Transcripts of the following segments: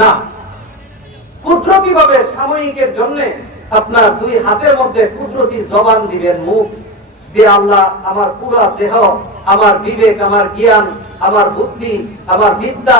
না। সাময়িকের জন্য আপনার দুই হাতের মধ্যে কুদরতি জবান দিবেন মুখ। দিয়ে আল্লাহ আমার দেহ, আমার বিবেক, আমার জ্ঞান, আমার বুদ্ধি, আমার বিদ্যা,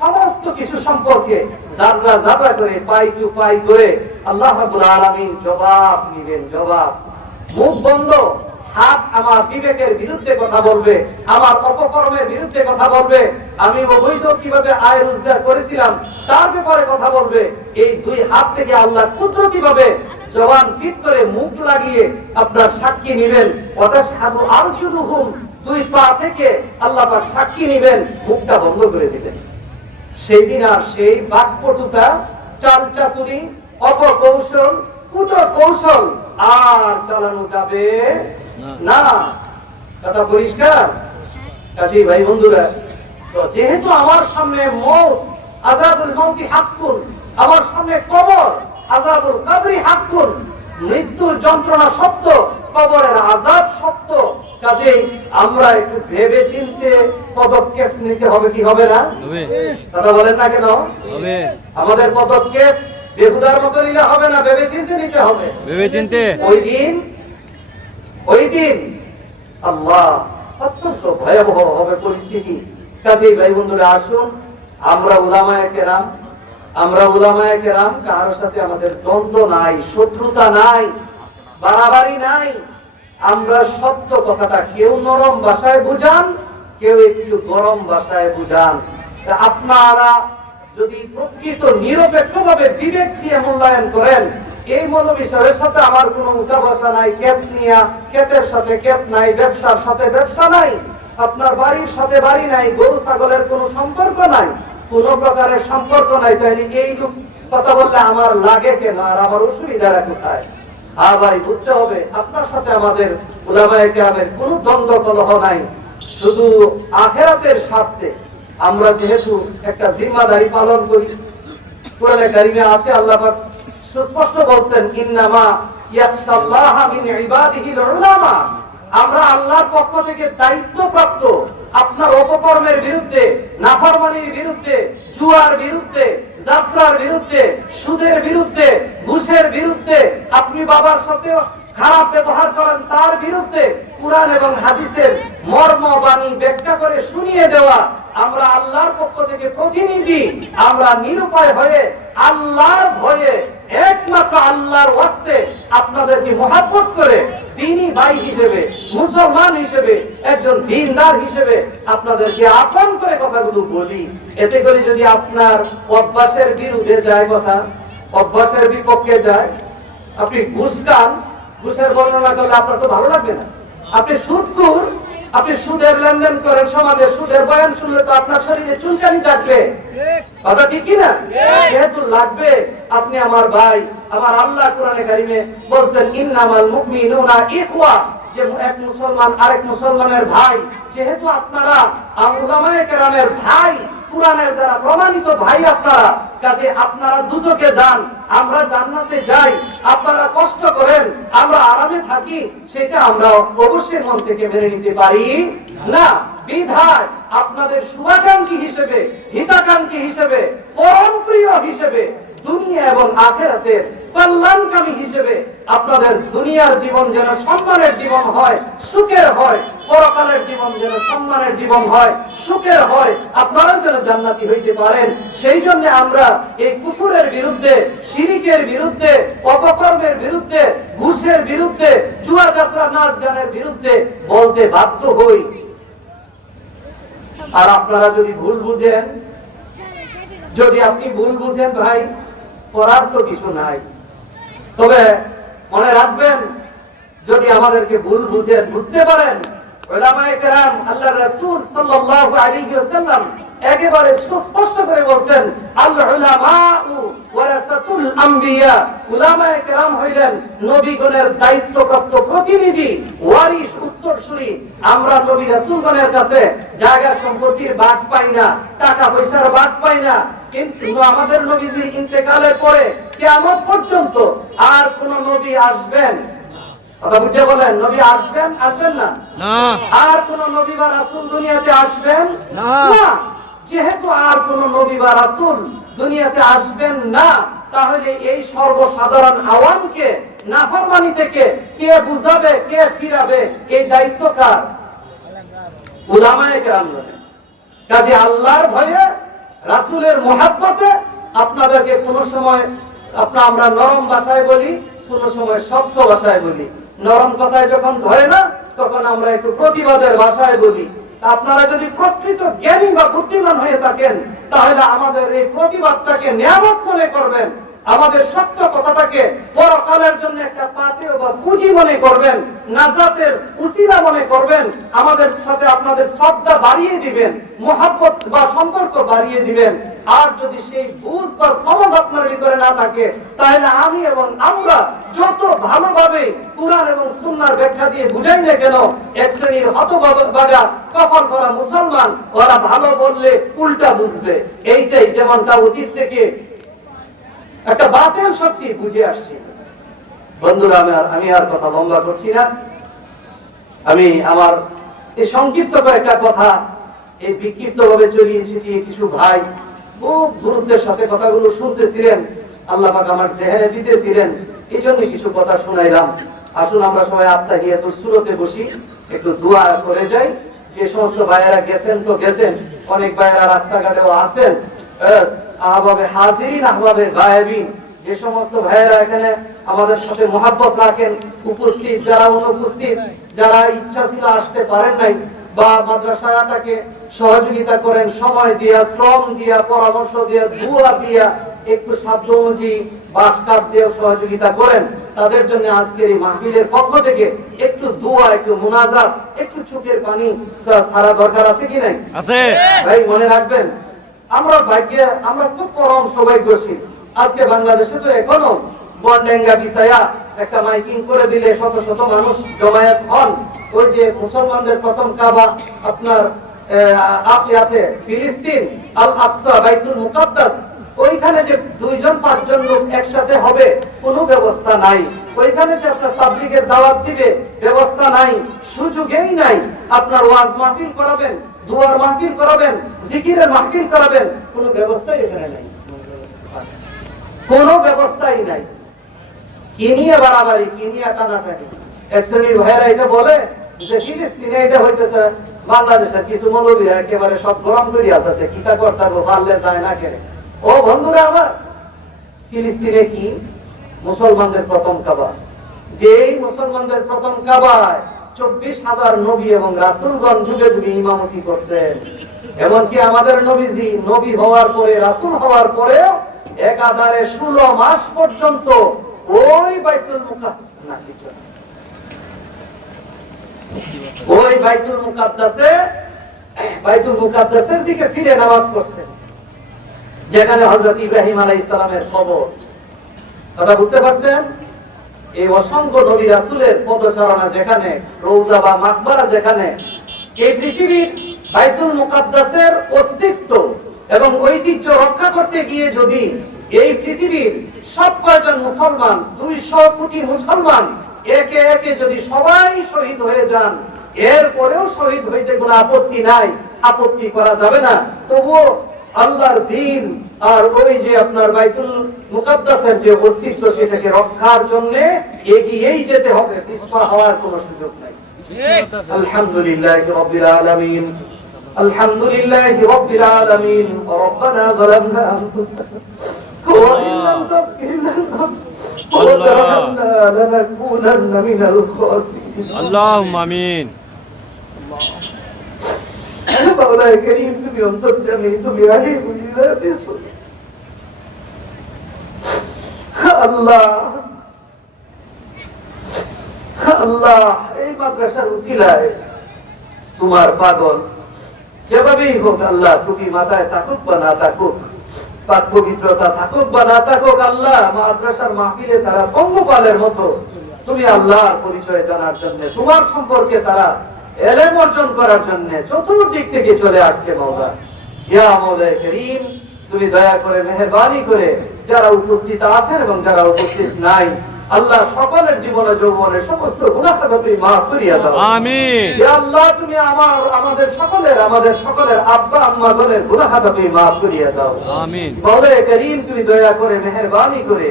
সমস্ত কিছু সম্পর্কে জাররা জাররা করে, পাই টু পাই করে আল্লাহ রাব্বুল আলামিন জবাব নিবেন জবাব। মুখ বন্ধ। হাত আমার বিবেকের বিরুদ্ধে কথা বলবে, আমার অপকর্মের বিরুদ্ধে কথা বলবে, আমি অবৈধ কীভাবে আয় রোজগার করেছিলাম, তার ব্যাপারে কথা বলবে। এই দুই হাত থেকে আল্লাহ কুদরতি ভাবে জবান ফিট করে মুখ লাগিয়ে আপনার সাক্ষী নেবেন? অর্থাৎ সাধু আরজুলুহুম, দুই পা থেকে আল্লাহ পাক সাক্ষী নেবেন, মুখটা বন্ধ করে দিবেন। সেই দিন আর সেই বাকপটুতা চাল চাতুরি, অপকৌশল কুটো কৌশল আর চালানো যাবে না। কথা পরিষ্কার। কাজেই ভাই বন্ধুরা তো যেহেতু আমার সামনে মৌত আজাদুল মৌতি হাক্কুন আমার সামনে কবর আজাদুল কাবরি হাক্কুন মৃত্যুর যন্ত্রণা সত্য কবরের আজাদ সত্য কাজেই আমরা একটু ভেবে চিনতে পদক্ষেপ নিতে হবে কি হবে না? কথা বলেন না কেন? আমাদের পদক্ষেপ বেহুদার মতো নিলে হবে না ভেবে চিনতে নিতে হবে। ভেবে চিনতে ওই দিন ওই দিন আল্লাহ অত্যন্ত ভয়াবহ হবে পরিস্থিতি। কাজেই ভাই বন্ধুরা, আসুন, আমরা উলামায়ে কেরাম, আমরা উলামায়ে কেরাম কারোর সাথে আমাদের দ্বন্দ্ব নাই, শত্রুতা নাই, বাড়াবাড়ি নাই। আমরা সত্য কথাটা কেউ নরম ভাষায় বুঝান, কেউ একটু গরম ভাষায় বুঝান। আপনারা যদি প্রকৃত নিরপেক্ষভাবে বিবেক দিয়ে মূল্যায়ন করেন এই মৌলবী সাহেবের সাথে আমার কোনো উঠা বসা নাই, ক্যাপ নিয়া ক্ষেতের সাথে ক্যাপ নাই, ব্যবসার সাথে ব্যবসা নাই, আপনার বাড়ির সাথে বাড়ি নাই, গরু, ছাগলের কোনো সম্পর্ক নাই, কোনো প্রকারের সম্পর্ক নাই তাই এই লোক কথা বললে আমার লাগে কেন? আর আমার অসুবিধাটা কোথায়? আবার বুঝতে হবে, আপনার সাথে আমাদের উলামায়ে কেরামের কোনো দ্বন্দ্ব কলহ নাই, শুধু আখেরাতের স্বার্থে। আমরা যেহেতু একটা জিম্মাদারি পালন করি, কোরআনে কারিমে আছে, আল্লাহ সুস্পষ্ট বলছেন, ইন্নামা ইয়াখশাল্লাহা মিন ইবাদিহিল উলামা। আমরা আল্লাহর পক্ষ থেকে দায়িত্বপ্রাপ্ত আপনার অপকর্মের বিরুদ্ধে, নাফরমানির বিরুদ্ধে, জুয়ার বিরুদ্ধে যাত্রার বিরুদ্ধে, সুদের বিরুদ্ধে, ঘুষের বিরুদ্ধে, আপনি বাবার সাথে খারাপ ব্যবহার করেন, তার বিরুদ্ধে কোরআন এবং হাদিসের মর্ম বাণী ব্যাখ্যা করে শুনিয়ে দেওয়া আমরা আল্লাহর পক্ষ থেকে প্রতিনিধি। আমরা নিরুপায় হয়ে আল্লাহর ভয়ে একমাত্র আল্লাহর ওয়াস্তে আপনাদেরকে মহাব্বত করে ভাই হিসেবে, মুসলমান হিসেবে, একজন দিনদার হিসেবে আপনাদেরকে আপন করে কথাগুলো বলি। এতে করে যদি আপনার অভ্যাসের বিরুদ্ধে যায় কথা, অভ্যাসের বিপক্ষে যায়, আপনি ঘুষ খান, ঘুষের বর্ণনা করলে আপনার তো ভালো লাগবে না। আপনি সুদখোর আপনি সুদের লেনদেন করেন সমাজে সুদের বয়ান শুনলে তো আপনার শরীরে চুলকানি থাকবে। কথা ঠিক কি না? যেহেতু লাগবে আপনি আমার ভাই আমার আল্লাহ কোরআনে কারিমে বলছেন ইন্নামাল মুমিনুনা ইখওয়া। যে এক মুসলমান আরেক মুসলমানের ভাই যেহেতু আপনারা উলামায়ে কেরামের ভাই কোরআনের দ্বারা প্রমাণিত, ভাই, আপনারা, কাজে আপনারা দুজকে যান, আমরা জান্নাতে যাই, আপনারা কষ্ট করেন, আমরা আরামে থাকি, সেটা আমরা অবশ্যই মন থেকে মেনে নিতে পারি না। বিধায় আপনাদের শুভাকাঙ্ক্ষী হিসেবে, হিতাকাঙ্ক্ষী হিসেবে, পরম প্রিয় হিসেবে দুনিয়া এবং আখেরাতের কল্যাণকামী হিসেবে আপনাদের দুনিয়ার জীবন যেন সম্মানের জীবন হয়, সুখের হয়, পরকালের জীবন যেন সম্মানের জীবন হয়, সুখের হয় আপনারা যেন জান্নাতি হইতে পারেন। সেই জন্য আমরা এই কুকুরের বিরুদ্ধে, শিরিকের বিরুদ্ধে, অপকর্মের বিরুদ্ধে, ঘুষের বিরুদ্ধে জুয়া যাত্রা নাচ গানের বিরুদ্ধে বলতে বাধ্য হই। আর আপনারা যদি ভুল বুঝেন, যদি আপনি ভুল বুঝেন ভাই করার তো কিছু নাই। তবে মনে রাখবেন, যদি আমাদেরকে ভুল বুঝেন বুঝতে পারেন প্রতিনিধি আমরা নবী কাছে জায়গা সম্পত্তির ভাগ পাই না, টাকা পয়সার বাদ পাই না কিন্তু আমাদের নবীজির ইন্তেকালের পরে কিয়ামত পর্যন্ত আর কোন নবী আসবেন। কথা বুঝে বলেন নবী আসবেন আসবেন না? আর কোন নবী বা রাসূল দুনিয়াতে আসবেন? না। যেহেতু আর কোন নবী বা রাসূল দুনিয়াতে আসবেন না তাহলে এই সর্বসাধারণ আওয়ামকে নাফরমানি থেকে কে বুঝাবে কে ফিরাবে এই দায়িত্ব কার? উলামায়ে কেরাম। কাজে আল্লাহর ভয়ে রাসূলের মহাব্বতে আপনাদেরকে কোনো সময় আপনার আমরা নরম ভাষায় বলি, কোনো সময় শক্ত ভাষায় বলি। নরম কথায় যখন ধরে না, তখন আমরা একটু প্রতিবাদের ভাষায় বলি। আপনারা যদি প্রকৃত জ্ঞানী বা বুদ্ধিমান হয়ে থাকেন, তাহলে আমাদের এই প্রতিবাদটাকে নিয়ামত মনে করবেন। আমাদের সত্য কথাটাকে পরকালের জন্য একটা পাথেয় বা পুঁজি মনে করবেন, নাজাতের উসিলা মনে করবেন, আমাদের সাথে আপনাদের শ্রদ্ধা বাড়িয়ে দিবেন, মোহাব্বত বা সম্পর্ক বাড়িয়ে দিবেন। আর যদি সেই বুঝ বা সমাজ আপনার ভিতরে না থাকে, তাহলে আমি এবং আমরা যত ভালোভাবে কুরআন এবং সুন্নাহর ব্যাখ্যা দিয়ে বুঝাই না কেন, এক শ্রেণির হতবাগা কপাল করা মুসলমান, ওরা ভালো বললে উল্টা বুঝবে। এইটাই যেমনটা অতীত থেকে একটা বাতেল শক্তি বুঝে আসছি। বন্ধুরা আমি আর আমি আর কথা লম্বা করছি না। আমি আমার এই সংক্ষিপ্ত কয়েকটা কথা এই বিক্ষিপ্ত ভাবে চলিয়ে ছিটিয়ে কিছু ভাই খুব গুরুত্বের সাথে কথাগুলো শুনতেছিলেন। আল্লাহ পাক আমার জেহেনে দিতেছিলেন। এই জন্য কিছু কথা শুনাইলাম। আসুন আমরা সবাই আত্মাহিয়াতুল সুরতে বসি একটু দোয়া করে যাই। যে সমস্ত ভাইয়েরা গেছেন তো গেছেন অনেক ভাইয়েরা রাস্তাঘাটেও আছেন আহ, আহবাবে হাজিরিন আহবাবে গায়েবিন যে সমস্ত ভাইয়েরা এখানে আমাদের সাথে মহাব্বত রাখেন উপস্থিত যারা অনুপস্থিত যারা ইচ্ছা ছিল আসতে পারেন নাই বা মাদ্রাসাটাকে সহযোগিতা করেন সময় দিয়া শ্রম দিয়া পরামর্শ দিয়া দুয়া দিয়া একটু সাধ্য অনুযায়ী বাস কাপ দিয়েও সহযোগিতা করেন। তাদের জন্য আজকের এই মাহফিলের পক্ষ থেকে একটু দোয়া একটু মুনাজাত একটু চোখের পানি সারা দরকার আছে কি নাই? ভাই মনে রাখবেন আমরা ভাগ্যে, আমরা খুব পরম সৌভাগ্যশীল। আজকে বাংলাদেশে তো এখনও বনডেঙ্গা বিছায়া একটা মাইকিং করে দিলে শত শত মানুষ জমায়েত হন। ওই যে মুসলমানদের প্রথম কাবা আপনার ফিলিস্তিন, আল আকসা, বাইতুল মুকাদ্দাস, ওইখানে যে দুইজন, পাঁচজন লোক একসাথে হবে, কোনো ব্যবস্থা নাই। ওইখানে যে আপনার পাবলিকের দাওয়াত দিবে, ব্যবস্থা নাই, সুযোগেই নাই। আপনার ওয়াজ মাহফিল করাবেন দুয়ার মাহফিল করাবেন, জিকিরের মাহফিল করাবেন, কোনো ব্যবস্থাই এখানে নাই। কোনো ব্যবস্থাই নাই। কিনিয়ে বাড়াবাড়ি কিনিয়ে টানাটানি? এক শ্রেণির ভাইরা এটা বলে যে, ফিলিস্তিনে এটা হইতেছে, বাংলাদেশের কিছু মৌলবীরা একেবারে সব গরম করে আছে কিতা করতে পারলে যায় না কেন? ও বন্ধুরা আমার, ফিলিস্তিনে কি? মুসলমানদের প্রথম কাবা। যেই মুসলমানদের প্রথম কাবায় চব্বিশ হাজার নবী এবং রাসুলগণ যুগে যুগে ইমামতি করছেন। এমনকি আমাদের নবীজি নবী হওয়ার পরে, রাসুল হওয়ার পরেও একাধারে ষোলো মাস পর্যন্ত ওই বাইতুল। ওই বাইতুল মুকাদ্দাসে, বাইতুল মুকাদ্দাসের দিকে ফিরে নামাজ পড়ছেন যেখানে হযরত ইব্রাহিম আলাইহিস সালামের কবর কথা বুঝতে পারছেন? এই অসংখ্য নবী রাসূলের পদচারণা যেখানে, রওজা বা মাকবারা যেখানে, এই পৃথিবীর বাইতুল মুকাদ্দাসের অস্তিত্ব এবং ঐতিহ্য রক্ষা করতে গিয়ে যদি এই পৃথিবীর সব কয়জন মুসলমান, দুইশো কোটি মুসলমান একে একে যদি সবাই শহীদ হয়ে যান, এরপরেও শহীদ হইতে কোনো আপত্তি নাই, আপত্তি করা যাবে না। তবুও আল্লাহর দিন আর ওই যে আপনার বাইতুল মুকাদ্দাসের যে অস্তিত্ব সেটাকে রক্ষার জন্য এগিয়েই যেতে হবে পিছপা হওয়ার কোনো সুযোগ নাই আলহামদুলিল্লাহ রাব্বিল আলামিন আলহামদুলিল্লাহ রাব্বিল আলামিন ربنا ظلمنا انفسنا وإن لم تغفر لنا وترحمنا لنكونن من الخاسرين اللهم امين مولاي كريم তুমি অন্তর্জামী তুমি আলিম বিজাতি সুদূর। আল্লাহ। আল্লাহ, এই মাদ্রাসার উসিলায় তোমার পাগল। যেভাবেই হোক আল্লাহ টুপি মাথায় থাকুক বা না থাকুক, পাক পবিত্রতা থাকুক বা না থাকুক, আল্লাহ মাদ্রাসার মাহফিলে তারা পঙ্গপালের মতো। তুমি আল্লাহর পরিচয় জানার জন্য, তোমার সম্পর্কে তারা এলেম অর্জন করার জন্য চতুর্দিক থেকে চলে আসছে মৌলা। ইয়া মৌলা করিম, তুমি দয়া করে মেহরবানি করে যারা উপস্থিত আছেন এবং যারা উপস্থিত নাই আল্লাহ সকলের জীবনে যৌবনে সমস্ত গুণাখাতা তুমি মাফ করিয়া দাও। আমিন। হে আল্লাহ তুমি আমার আমাদের সকলের আমাদের সকলের আব্বা আম্মা গুণাখাতা তুমি মাফ করিয়া দাও। আমিন। বলে করিম তুমি দয়া করে মেহেরবানি করে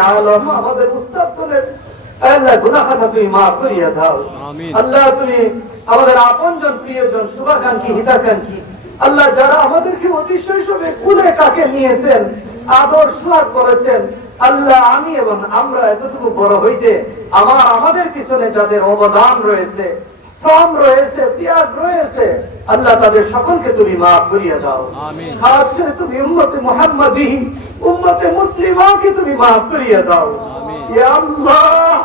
আলম আমাদের উস্তাদ আল্লাহ গুনাহখাতা তুমি মাফ করিয়া দাও। আমিন। আল্লাহ তুমি আমাদের আপনজন প্রিয়জন শুভাকাঙ্ক্ষী হিতাকাঙ্ক্ষী আল্লাহ যারা আমাদেরকে অতি শৈশবে কুলে কাকে নিয়েছেন আদর সুহাগ করেছেন আল্লাহ আমি এবং আমরা এতটুকু বড় হইতে আমার আমাদের পিছনে যাদের অবদান রয়েছে শ্রম রয়েছে ত্যাগ রয়েছে আল্লাহ তাদের সকলকে তুমি মাফ করিয়া দাও। খাস করে তুমি উম্মতে মুহাম্মাদি উম্মতে মুসলিমাকে তুমি মাফ করিয়া দাও। আমিন। ইয়া আল্লাহ!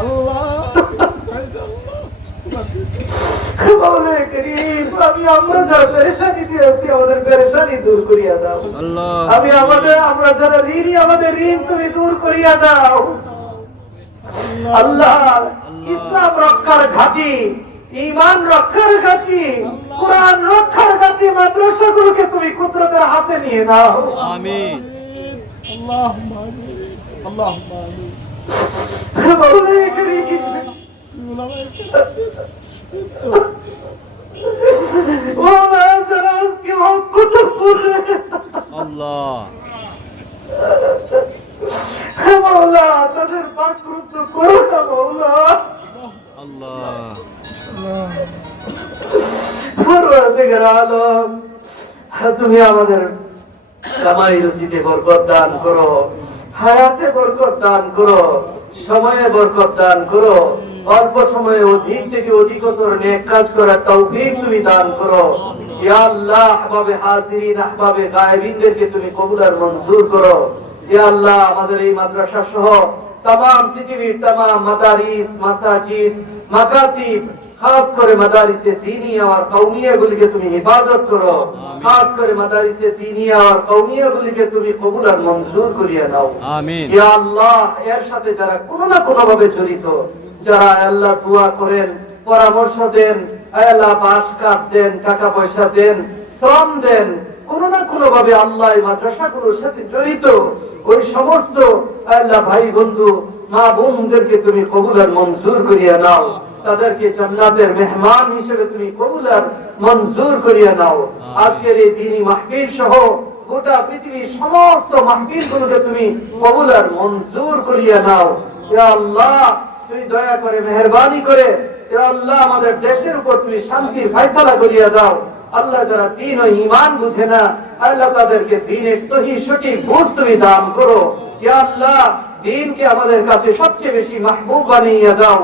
আল্লাহ! করিম, আমি ইসলাম রক্ষার ঘাটি ইমান রক্ষার ঘাটি কোরআন রক্ষার ঘাটি মাদ্রাসাগুলোকে তুমি কুদরতের হাতে নিয়ে নাও আমিন। আল্লাহুম্মা আমিন। আল্লাহুম্মা আমিন। বলে আল্লাহ মাওলা তাদের পাকরুদ্ধ করো না মাওলা আল্লাহ পরওয়ারদিগার আলম তুমি আমাদের কামাই রুচিতে বরকত দান করো হায়াতে বরকত দান করো। সময়ে বরকত দান করো। অল্প সময়ে অধিক থেকে অধিকতর নেক কাজ করার তৌফিক তুমি দান করো। ইয়া আল্লাহ আহবাবে হাজিরিন আহবাবে গায়েবিনদেরকে তুমি কবুল আর মঞ্জুর করো। ইয়া আল্লাহ আমাদের এই মাদ্রাসা সহ তাম পৃথিবীর তাম মাদারিস মাসাজিদ মাকাতিব খাস করে মাদারিসে দিনিয়া আর কওমিয়া গুলিকে তুমি হিফাজত করো। খাস করে মাদারিসে দিনিয়া আর কওমিয়া গুলিকে তুমি কবুল আর মঞ্জুর করিয়া নাও আমিন। ইয়া আল্লাহ এর সাথে যারা কোনো না কোনো ভাবে জড়িত যারা আল্লাহ দোয়া করেন পরামর্শ দেন আল্লাহ বাস কাট দেন টাকা পয়সা দেন শ্রম দেন কোনো না কোনো ভাবে আল্লাহ মাদ্রাসাগুলোর সাথে জড়িত। ওই সমস্ত আল্লাহ ভাই বন্ধু মা বোনদেরকে তুমি কবুল আর মঞ্জুর করিয়া নাও। তাদেরকে জান্নাতের মেহমান হিসেবে তুমি কবুল আর মঞ্জুর করিয়া নাও। আজকের এই দিনই মাহফিল সহ গোটা পৃথিবীর সমস্ত মাহফিল গুলোকে তুমি কবুল আর মঞ্জুর করিয়া নাও। ইয়া আল্লাহ তুই দয়া করে, মেহরবানি করে আল্লাহ আমাদের দেশের উপর তুমি শান্তির ফয়সালা করিয়া দাও। আল্লাহ যারা দিন ও ইমান বুঝে না, আল্লাহ তাদেরকে দিনের সহি, সঠিক বুঝ তুমি দান করো। ইয়া আল্লাহ, দিনকে আমাদের কাছে সবচেয়ে বেশি মাহবুব বানাইয়া দাও।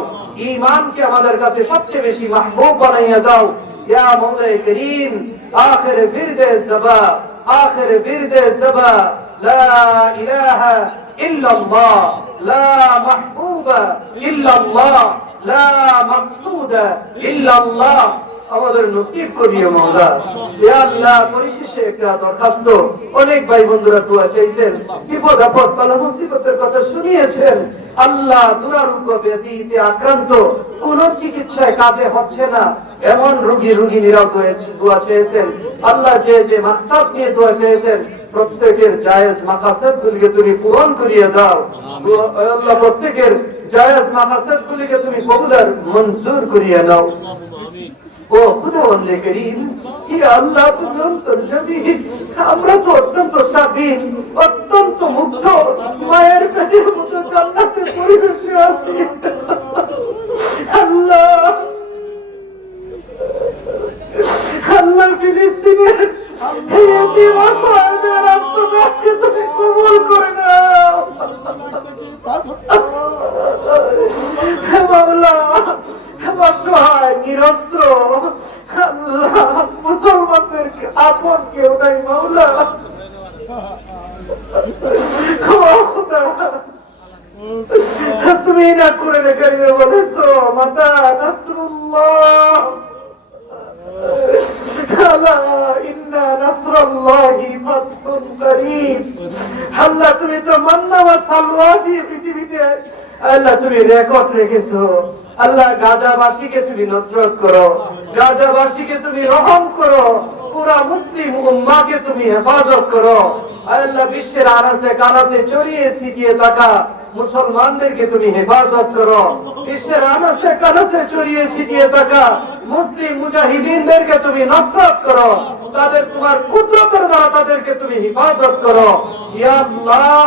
ইমানকে আমাদের কাছে সবচেয়ে বেশি মাহবুব বানাইয়া দাও। ইয়া মৌলাই করিম, আখের বিরদে সবা, আখের বিরদে সবা, লা ইলাহা ইল্লাল্লাহ, লা মাহবুব মাহবুব ইল্লাল্লাহ, লা মাকসুদ ইল্লাল্লাহ। আমাদের নসিব করিয়ে মওলা। আল্লাহ, পরিশেষে একটা দরখাস্ত। অনেক ভাই বন্ধুরা দোয়া চাইছেন। বিপদ, আপদ, তালা মুসিবতের কথা শুনিয়েছেন। আল্লাহ ব্যাধিতে আক্রান্ত। কোন চিকিৎসায় কাজে হচ্ছে না। এমন রোগী রোগী নিরোগ হয়ে দোয়া চেয়েছেন আল্লাহ যে যে মাকসাদ নিয়ে দোয়া চেয়েছেন প্রত্যেকের জায়েজ মাকাসাদ তুমি পূরণ করিয়ে দাও। আল্লাহ, প্রত্যেকের জায়েজ মাকাসাদ গুলিকে তুমি কবুলার মঞ্জুর করিয়ে নাও। ও খুদাবন্দে করিম, হে আল্লাহ, তুমি অন্তর্যামী আমরা তো অত্যন্ত স্বাধীন, অত্যন্ত মুগ্ধ। মায়ের পেটের মতো জান্নাতের পরিবেশে আছি। আল্লাহ। আল্লাহ ফিলিস্তিনের এই অসহায়দের আত্মনাথকে তুমি কবুল করে নাও হে মাওলা, হে অসহায়, নিরস্ত্র, আল্লাহ, মুসলমানদের আপন কেউ নাই মাওলা ও খোদা, তুমি না করে রেখে বলেছ মাতা নাসরুল্লাহ আলা ইন্না নাসরাল্লাহি ফাতহুন করিম আল্লাহ তুমি তো মান্না দিয়ে পৃথিবীতে, আল্লাহ তুমি রেকর্ড রেখেছো। আল্লাহ গাজাবাসীকে তুমি নসরত করো। গাজাবাসীকে তুমি রহম করো। পুরা মুসলিম উম্মাকে তুমি হেফাজত করো। আল্লাহ বিশ্বের আনাসে কানাসে চড়িয়ে ছিটিয়ে থাকা মুসলমানদেরকে তুমি হেফাজত করো। বিশ্বের আনাসে কানাসে চড়িয়ে ছিটিয়ে থাকা মুসলিম মুজাহিদিনদেরকে তুমি নসরত করো। তাদের তোমার কুদরতের দ্বারা তাদেরকে তুমি হেফাজত করো। ইয়া আল্লাহ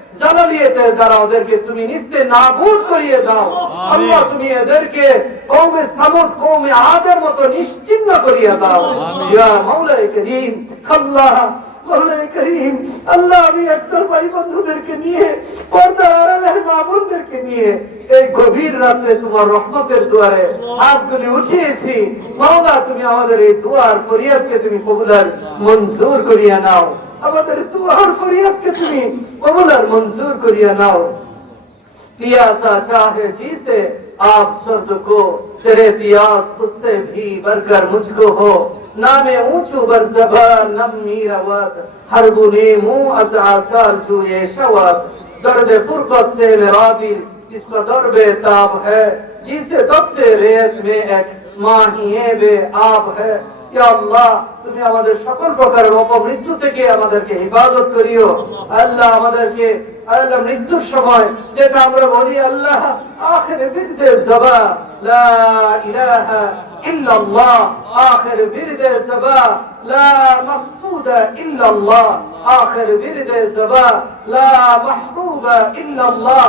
জালালিয়াতের দ্বারা ওদেরকে তুমি নিস্তে নাবুদ করিয়ে দাও। আল্লাহ তুমি এদেরকে কওমে সামুদ কওমে আদের মতো নিশ্চিহ্ন করিয়ে দাও। ইয়া মাওলায়ে করিম আল্লাহ মাওলায়ে করিম আল্লাহ আমি একদল ভাই বন্ধুদেরকে নিয়ে পর্দা আড়ালের মা বোনদেরকে নিয়ে এই গভীর রাত্রে তোমার রহমতের দুয়ারে হাতগুলি উঠিয়েছি মাওলা তুমি আমাদের এই দুয়ার ফরিয়াদকে তুমি কবুলার মঞ্জুর করিয়া নাও আমাদের দুয়ার ফরিয়াদকে তুমি কবুলার মঞ্জুর করিয়া নাও पियासा चाहे जी से आप सर्द को तेरे पियास उससे भी बढ़कर मुझको हो نام اونچو بر زبان نم می رود هر گونه مو از آثار جویه شود درد فرقت سے مرابی اس کا درب تاب ہے جسے تبتے ریت میں ایک ماہیے بے آب ہے یا اللہ তুমি আমাদের সকল প্রকার অপমৃত্যু থেকে আমাদেরকে হেফাজত করিও আল্লাহ আমাদেরকে আল্লাহ মৃত্যুর সময় যেটা আমরা বলি আল্লাহ আখেরে বিদ্যে জবা লা ইলাহা ইল্লাল্লাহ, আখির বিরদে জবা লা মাকসুদা ইল্লাল্লাহ, আখির বিরদে জবা লা মাহবুবা ইল্লাল্লাহ,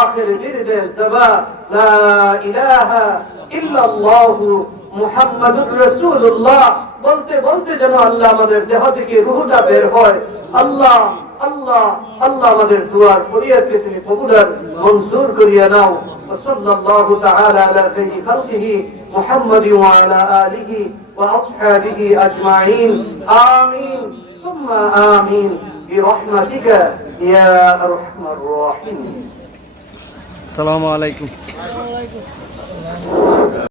আখির বিরদে জবা লা ইলাহা ইল্লাল্লাহ মুহাম্মাদুর রাসূলুল্লাহ। বলতে বলতে যেন আল্লাহ আমাদের দেহ থেকে রূহটা বের হয়। আল্লাহ আল্লাহ আল্লাহ আমাদের দুয়ার ফরিয়াদকে তুমি কবুলার মঞ্জুর করিয়া নাও وصلى الله تعالى على خير خلقه محمد وعلى آله وأصحابه أجمعين آمين ثم آمين برحمتك يا أرحم الراحمين আসসালামু আলাইকুম